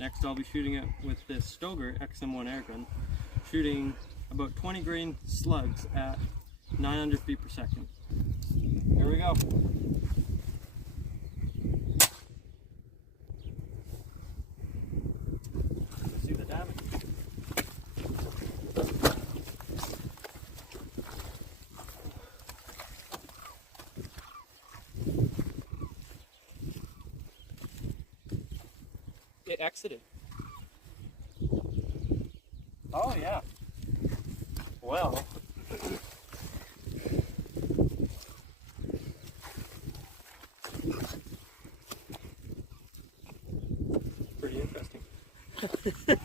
Next I'll be shooting it with this Stoger XM1 airgun, shooting about 20 grain slugs at 900 feet per second. Here we go. See the damage. It exited. Oh yeah. Well.